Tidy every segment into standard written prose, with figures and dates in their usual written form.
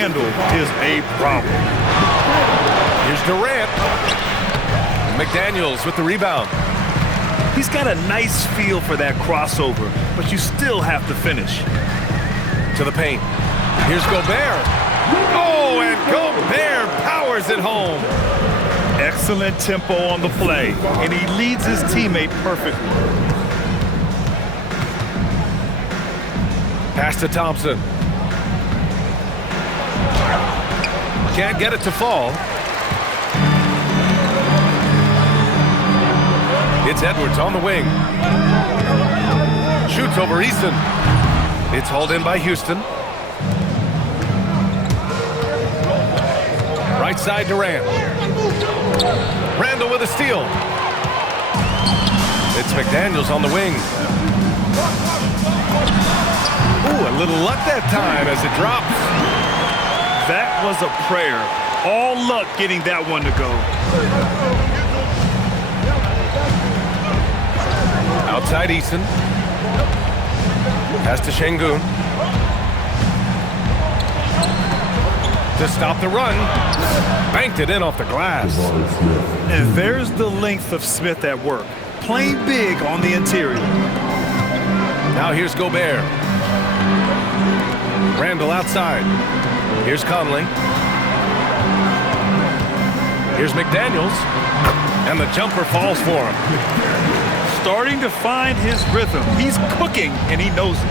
Randall is a problem. Here's Durant. McDaniels with the rebound. He's got a nice feel for that crossover, but you still have to finish. To the paint. Here's Gobert. Oh, and Gobert powers it home. Excellent tempo on the play, and he leads his teammate perfectly. Pass to Thompson. Can't get it to fall. It's Edwards on the wing. Shoots over Easton. It's hauled in by Houston. Right side Durant. Randall with a steal. It's McDaniels on the wing. Ooh, a little luck that time as it drops. That was a prayer. All luck getting that one to go. Outside Easton. Pass to Şengün. To stop the run. Banked it in off the glass. And there's the length of Smith at work. Playing big on the interior. Now here's Gobert. Randall outside. Here's Conley. Here's McDaniels. And the jumper falls for him. Starting to find his rhythm. He's cooking, and he knows it.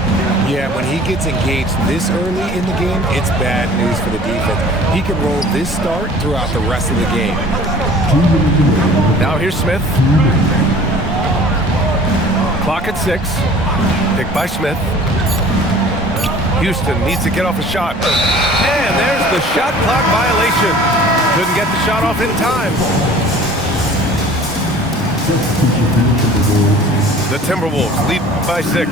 Yeah, when he gets engaged this early in the game, it's bad news for the defense. He can roll this start throughout the rest of the game. Now here's Smith. Clock at 6. Picked by Smith. Houston needs to get off a shot. And there's the shot clock violation. Couldn't get the shot off in time. The Timberwolves lead by 6.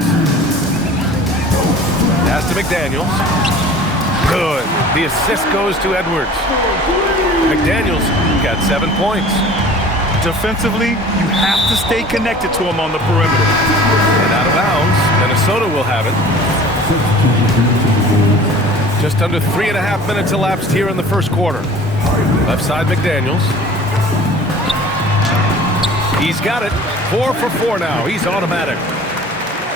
Pass to McDaniels. Good. The assist goes to Edwards. McDaniels got 7 points. Defensively, you have to stay connected to him on the perimeter. And out of bounds, Minnesota will have it. Just under 3.5 minutes elapsed here in the first quarter. Left side McDaniels. He's got it. 4 for 4 now. He's automatic.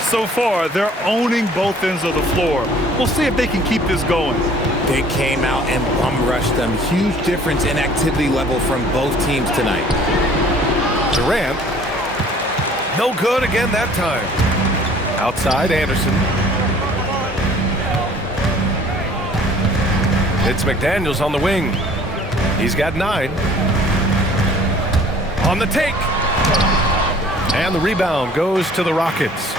So far, they're owning both ends of the floor. We'll see if they can keep this going. They came out and bum rushed them. Huge difference in activity level from both teams tonight. Durant. No good again that time. Outside Anderson. It's McDaniels on the wing. He's got 9. On the take. And the rebound goes to the Rockets.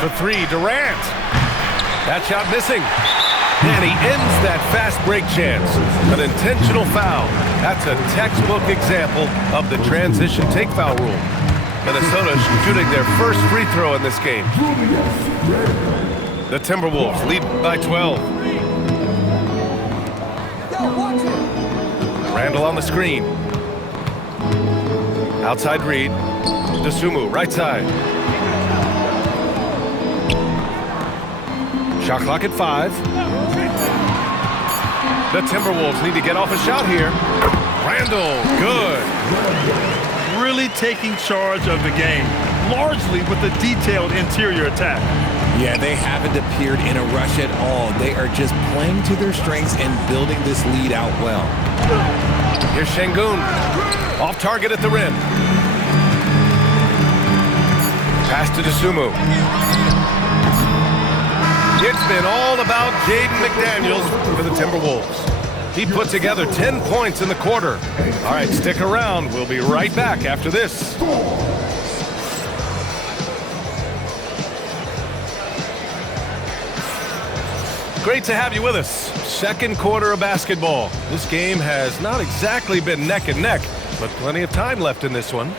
For 3, Durant. That shot missing. And he ends that fast break chance. An intentional foul. That's a textbook example of the transition take foul rule. Minnesota shooting their first free throw in this game. The Timberwolves lead by 12. Randall on the screen. Outside Reed. Dosunmu, right side. Shot clock at 5. The Timberwolves need to get off a shot here. Randall, good. Really taking charge of the game, largely with a detailed interior attack. Yeah, they haven't appeared in a rush at all. They are just playing to their strengths and building this lead out well. Here's Şengün. Off target at the rim. Pass to Dosunmu. It's been all about Jaden McDaniels for the Timberwolves. He put together 10 points in the quarter. All right, stick around. We'll be right back after this. Great to have you with us. Second quarter of basketball. This game has not exactly been neck and neck, but plenty of time left in this one.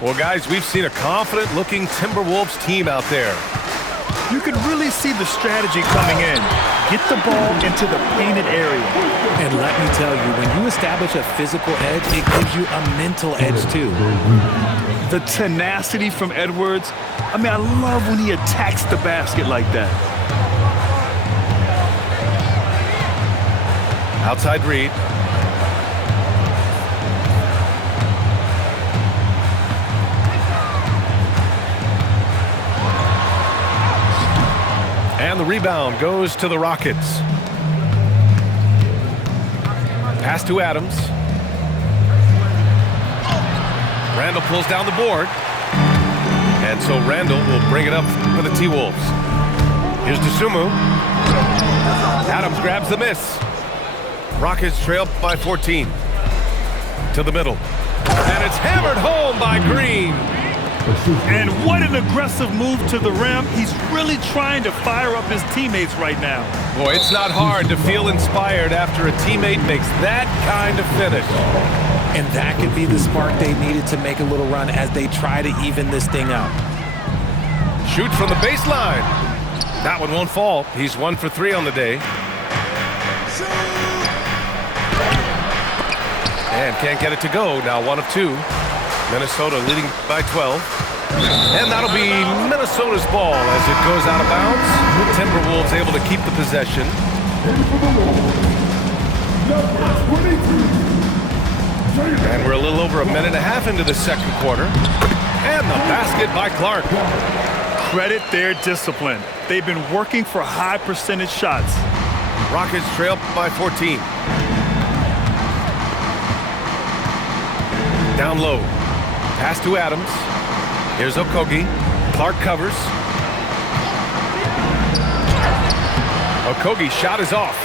Well, guys, we've seen a confident-looking Timberwolves team out there. You can really see the strategy coming in. Get the ball into the painted area. And let me tell you, when you establish a physical edge, it gives you a mental edge too. The tenacity from Edwards. I mean, I love when he attacks the basket like that. Outside read. And the rebound goes to the Rockets. Pass to Adams. Randall pulls down the board. And so Randall will bring it up for the T-Wolves. Here's DeSumo. Adams grabs the miss. Rockets trail by 14. To the middle. And it's hammered home by Green. And what an aggressive move to the rim. He's really trying to fire up his teammates right now. Boy, it's not hard to feel inspired after a teammate makes that kind of finish. And that could be the spark they needed to make a little run as they try to even this thing up. Shoots from the baseline. That one won't fall. He's 1 for 3 on the day. And can't get it to go. Now 1 of 2. Minnesota leading by 12. And that'll be Minnesota's ball as it goes out of bounds. Timberwolves able to keep the possession. And we're a little over a minute and a half into the second quarter. And the basket by Clark. Credit their discipline. They've been working for high percentage shots. Rockets trail by 14. Down low. Pass to Adams. Here's Okogie. Clark covers. Okogie's shot is off.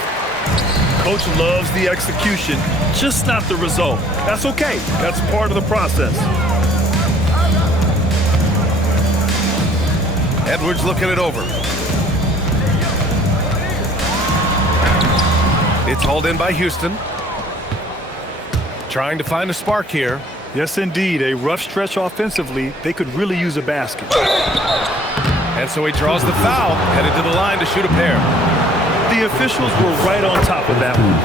Coach loves the execution, just not the result. That's okay. That's part of the process. Edwards looking it over. It's hauled in by Houston. Trying to find a spark here. Yes, indeed. A rough stretch offensively. They could really use a basket. And so he draws the foul, headed to the line to shoot a pair. The officials were right on top of that one.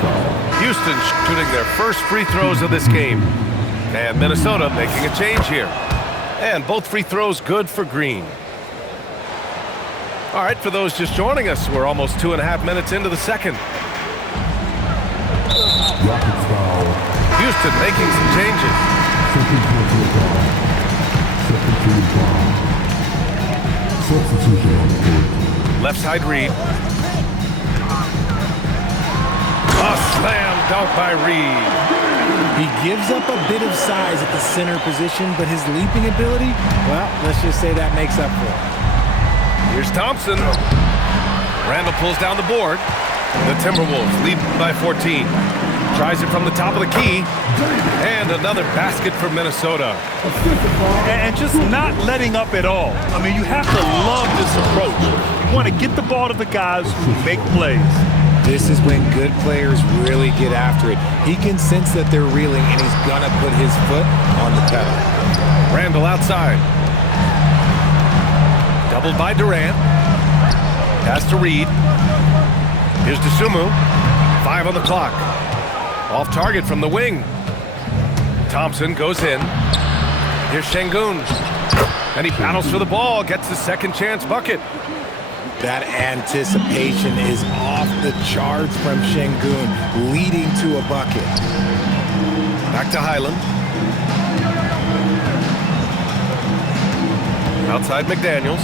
Houston shooting their first free throws of this game. And Minnesota making a change here. And both free throws good for Green. All right, for those just joining us, we're almost 2.5 minutes into the second. Houston making some changes. Left side read. A slam dunk by Reed. He gives up a bit of size at the center position, but his leaping ability, well, let's just say that makes up for it. Here's Thompson. Randall pulls down the board. The Timberwolves lead by 14. Tries it from the top of the key. And another basket for Minnesota. And just not letting up at all. I mean, you have to love this approach. You want to get the ball to the guys who make plays. This is when good players really get after it. He can sense that they're reeling, and he's going to put his foot on the pedal. Randall outside. Doubled by Durant. Pass to Reed. Here's DeSumo. 5 on the clock. Off target from the wing. Thompson goes in. Here's Şengün. And he battles for the ball. Gets the second chance bucket. That anticipation is off the charts from Şengün, leading to a bucket. Back to Highland. Outside McDaniels.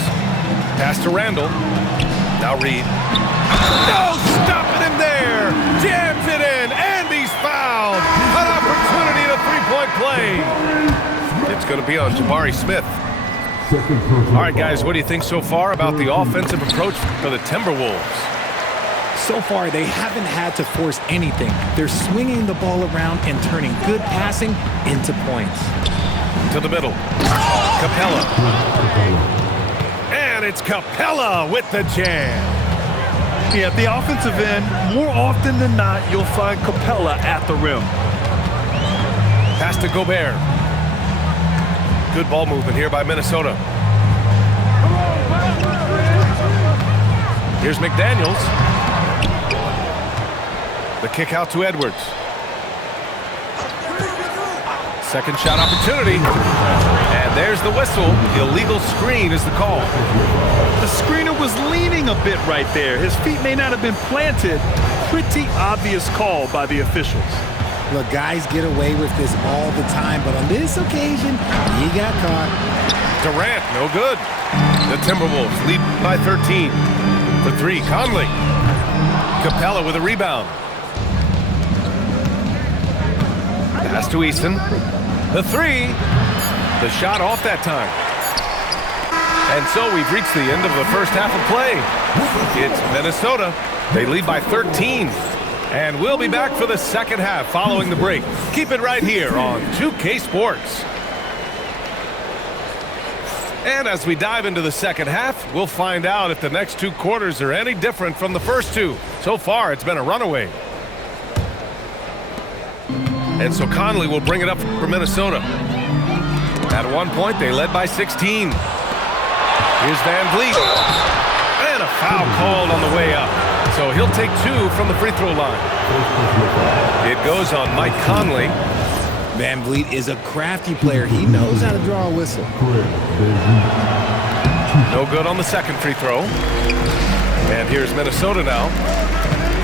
Pass to Randall. Now Reed. No stopping him there. Jams it in, and he's fouled. An opportunity to three-point play. It's going to be on Jabari Smith. All right, guys, what do you think so far about the offensive approach for the Timberwolves? So far, they haven't had to force anything. They're swinging the ball around and turning good passing into points. To the middle. Capella. And it's Capella with the jam. Yeah, at the offensive end, more often than not, you'll find Capella at the rim. Pass to Gobert. Good ball movement here by Minnesota. Here's McDaniels. The kick out to Edwards. Second shot opportunity. And there's the whistle. Illegal screen is the call. The screener was leaning a bit right there. His feet may not have been planted pretty obvious call by the officials. Look, guys get away with this all the time, but on this occasion, he got caught. Durant, no good. The Timberwolves lead by 13. For three, Conley. Capella with a rebound. Pass to Easton. The three. The shot off that time. And so we've reached the end of the first half of play. It's Minnesota. They lead by 13. And we'll be back for the second half following the break. Keep it right here on 2K Sports. And as we dive into the second half, we'll find out if the next two quarters are any different from the first two. So far, it's been a runaway. And so Conley will bring it up for Minnesota. At one point, they led by 16. Here's Van Vliet. And a foul called on the way up. So he'll take two from the free throw line. It goes on Mike Conley. Van Vliet is a crafty player. He knows how to draw a whistle. No good on the second free throw. And here's Minnesota now,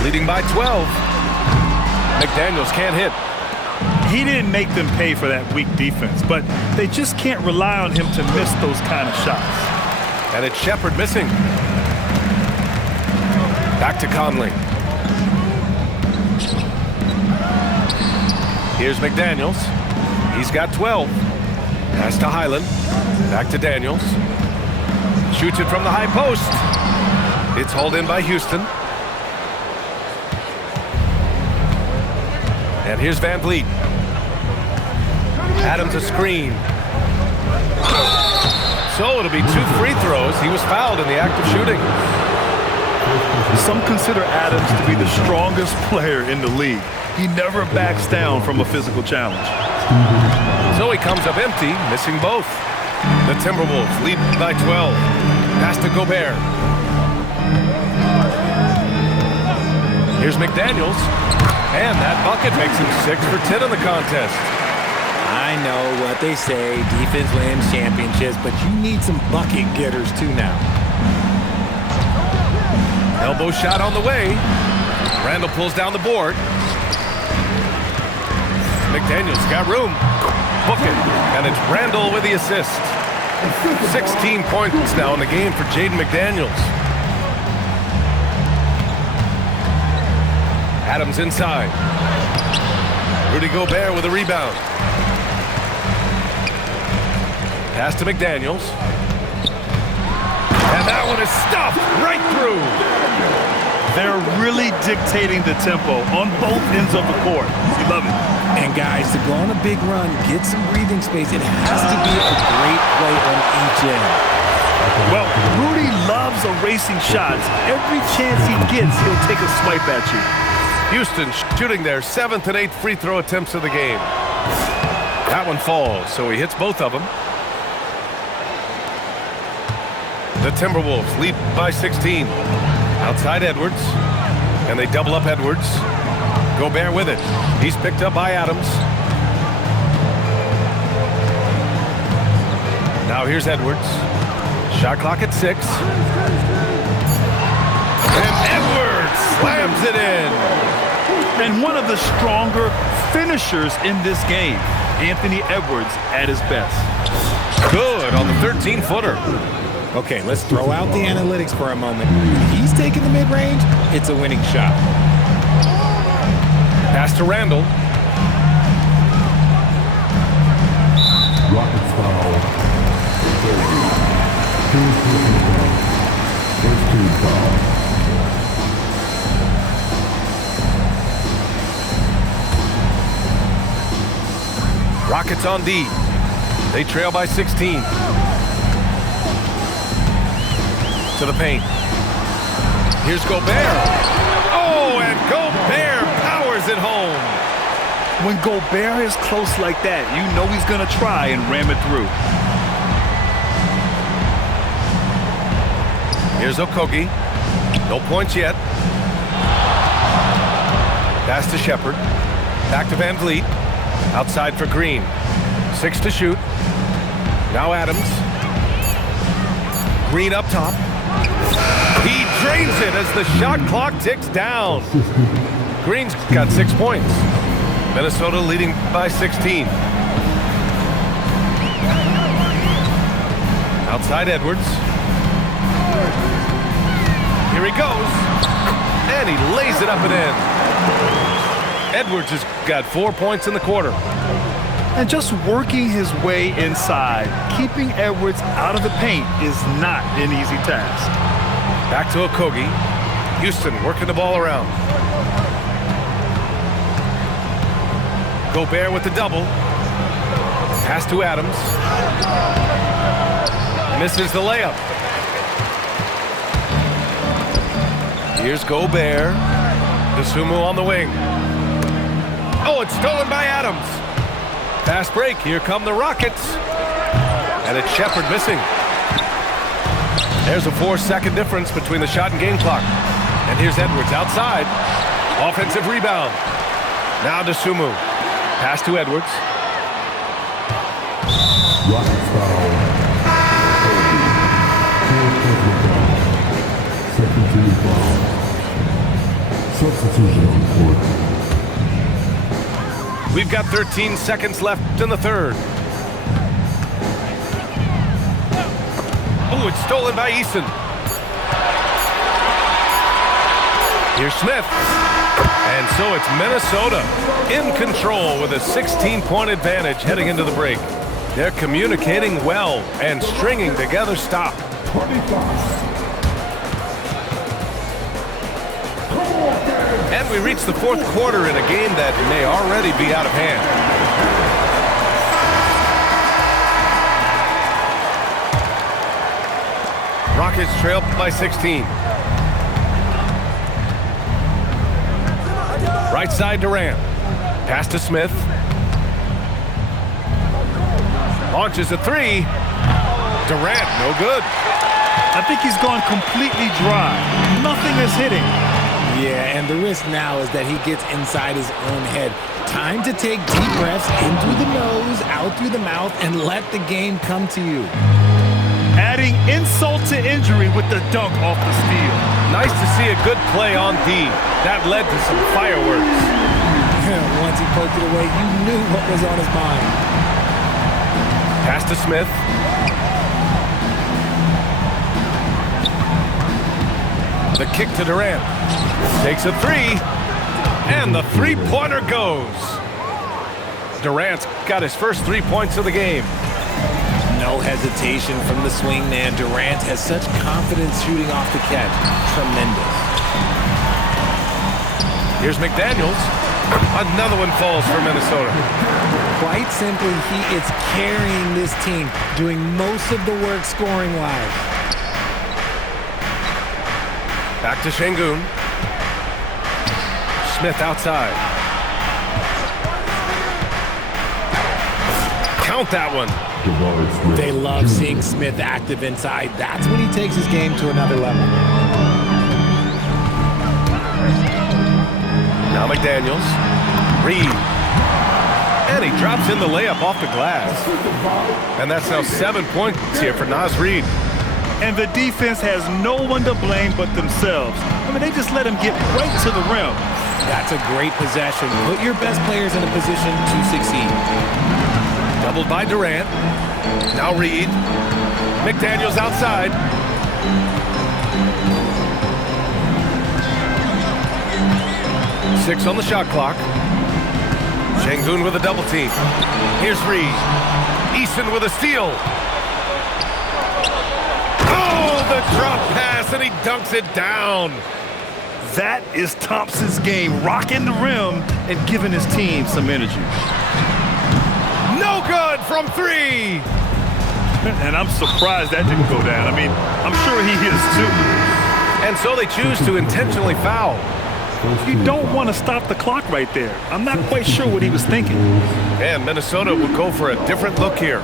leading by 12. McDaniels can't hit. He didn't make them pay for that weak defense, but they just can't rely on him to miss those kind of shots. And it's Shepard missing. Back to Conley. Here's McDaniels. He's got 12. Pass to Highland. Back to Daniels. Shoots it from the high post. It's hauled in by Houston. And here's Van Vliet. Adams a screen. So it'll be two free throws. He was fouled in the act of shooting. Some consider Adams to be the strongest player in the league. He never backs down from a physical challenge. So he comes up empty, missing both. The Timberwolves lead by 12. Pass to Gobert. Here's McDaniels. And that bucket makes him 6 for 10 in the contest. I know what they say, defense wins championships, but you need some bucket getters too now. Elbow shot on the way. Randall pulls down the board. McDaniels got room. Book it. And it's Randall with the assist. 16 points now in the game for Jaden McDaniels. Adams inside. Rudy Gobert with a rebound. Pass to McDaniels. And that one is stuffed right through. They're really dictating the tempo on both ends of the court. You love it. And guys, to go on a big run, get some breathing space, it has to be a great play on each end. Well, Rudy loves erasing shots. Every chance he gets, he'll take a swipe at you. Houston shooting their 7th and 8th free throw attempts of the game. That one falls, so he hits both of them. The Timberwolves lead by 16. Outside Edwards. And they double up Edwards. Gobert with it. He's picked up by Adams. Now here's Edwards. Shot clock at 6. And Edwards slams it in. And one of the stronger finishers in this game, Anthony Edwards at his best. Good on the 13-footer. Okay, let's throw out the analytics for a moment. If he's taking the mid-range, it's a winning shot. Pass to Randall. Rockets foul. First team foul. Rockets on D. They trail by 16. To the paint. Here's Gobert. Oh, and Gobert powers it home. When Gobert is close like that, you know he's going to try and ram it through. Here's Okogie. No points yet. Pass to Shepard. Back to Van Vliet. Outside for Green. 6 to shoot. Now Adams. Green up top. He Drains it as the shot clock ticks down. Green's got 6 points. Minnesota leading by 16. Outside Edwards. Here he goes. And he lays it up and in. Edwards has got 4 points in the quarter. And just working his way inside, keeping Edwards out of the paint is not an easy task. Back to Okogie. Houston working the ball around. Gobert with the double. Pass to Adams. Misses the layup. Here's Gobert. Dosunmu on the wing. Oh, it's stolen by Adams. Fast break. Here come the Rockets. And it's Shepherd missing. There's a 4-second difference between the shot and game clock. And here's Edwards outside. Offensive rebound. Now Dosunmu. Pass to Edwards. Rockets foul. Second team foul. Substitution on court. We've got 13 seconds left in the third. Oh, it's stolen by Eason. Here's Smith. And so it's Minnesota in control with a 16-point advantage heading into the break. They're communicating well and stringing together stop. 25. And we reach the fourth quarter in a game that may already be out of hand. Rockets trail by 16. Right side Durant. Pass to Smith. Launches a three. Durant, no good. I think he's gone completely dry. Nothing is hitting. Yeah, and the risk now is that he gets inside his own head. Time to take deep breaths in through the nose, out through the mouth, and let the game come to you. Adding insult to injury with the dunk off the steal. Nice to see a good play on D. That led to some fireworks. Once he poked it away, you knew what was on his mind. Pass to Smith. The kick to Durant. Takes a three. And the three-pointer goes. Durant's got his first 3 points of the game. No hesitation from the swing man. Durant has such confidence shooting off the catch. Tremendous. Here's McDaniels. Another one falls for Minnesota. Quite simply, he is carrying this team, doing most of the work scoring-wise. Back to Şengün. Smith outside. Count that one. They love seeing Smith active inside. That's when he takes his game to another level. Now McDaniels. Reed. And he drops in the layup off the glass. And that's now 7 points here for Naz Reid. And the defense has no one to blame but themselves. I mean, they just let him get right to the rim. That's a great possession. Put your best players in a position to succeed. Doubled by Durant. Now Reed. McDaniels outside. Six on the shot clock. Şengün with a double team. Here's Reed. Eason with a steal. Oh, the drop pass, and he dunks it down. That is Thompson's game, rocking the rim and giving his team some energy. No good from three. And I'm surprised that didn't go down. I mean, I'm sure he is too. And so they choose to intentionally foul. You don't want to stop the clock right there. I'm not quite sure what he was thinking. And Minnesota will go for a different look here.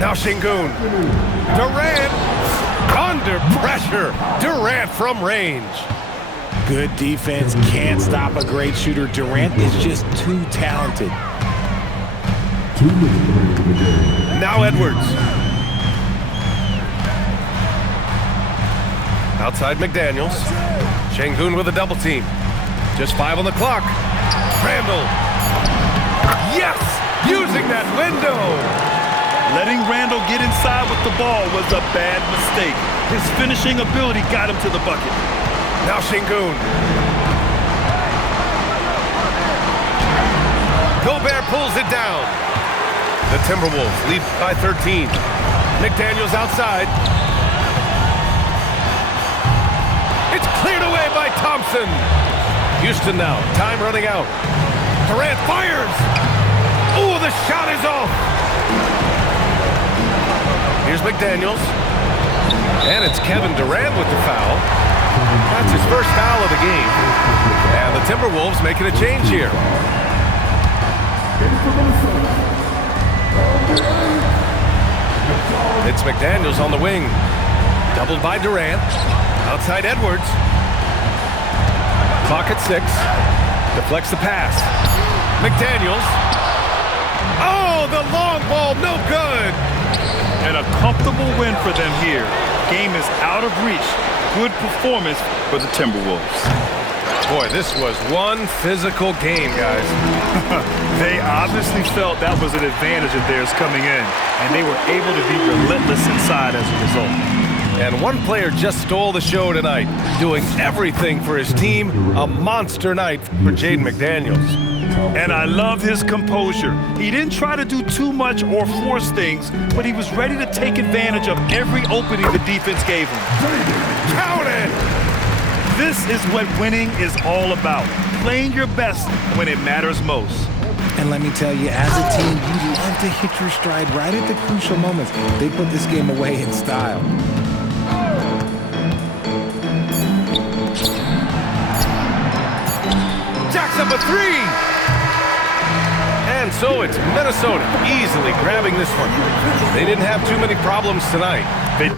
Now Şengün. Durant under pressure. Durant from range. Good defense can't stop a great shooter. Durant is just too talented. Now Edwards. Outside McDaniels. Şengün with a double team. Just 5 on the clock. Randall. Yes! Using that window. Letting Randall get inside with the ball was a bad mistake. His finishing ability got him to the bucket. Now Şengün. Gobert pulls it down. The Timberwolves lead by 13. McDaniels outside. It's cleared away by Thompson. Houston now, time running out. Durant fires. Ooh, the shot is off. Here's McDaniels. And it's Kevin Durant with the foul. That's his first foul of the game. And the Timberwolves making a change here. It's McDaniels on the wing. Doubled by Durant. Outside Edwards. Clock at 6. Deflects the pass. McDaniels. Oh, the long ball, no good. And a comfortable win for them here. Game is out of reach. Good performance for the Timberwolves. Boy, this was one physical game, guys. They obviously felt that was an advantage of theirs coming in, and they were able to be relentless inside as a result. And one player just stole the show tonight, doing everything for his team. A monster night for Jaden McDaniels. And I love his composure. He didn't try to do too much or force things, but he was ready to take advantage of every opening the defense gave him. Count it! This is what winning is all about. Playing your best when it matters most. And let me tell you, as a team, you love to hit your stride right at the crucial moments. They put this game away in style. Jacks up a 3! And so it's Minnesota easily grabbing this one. They didn't have too many problems tonight. They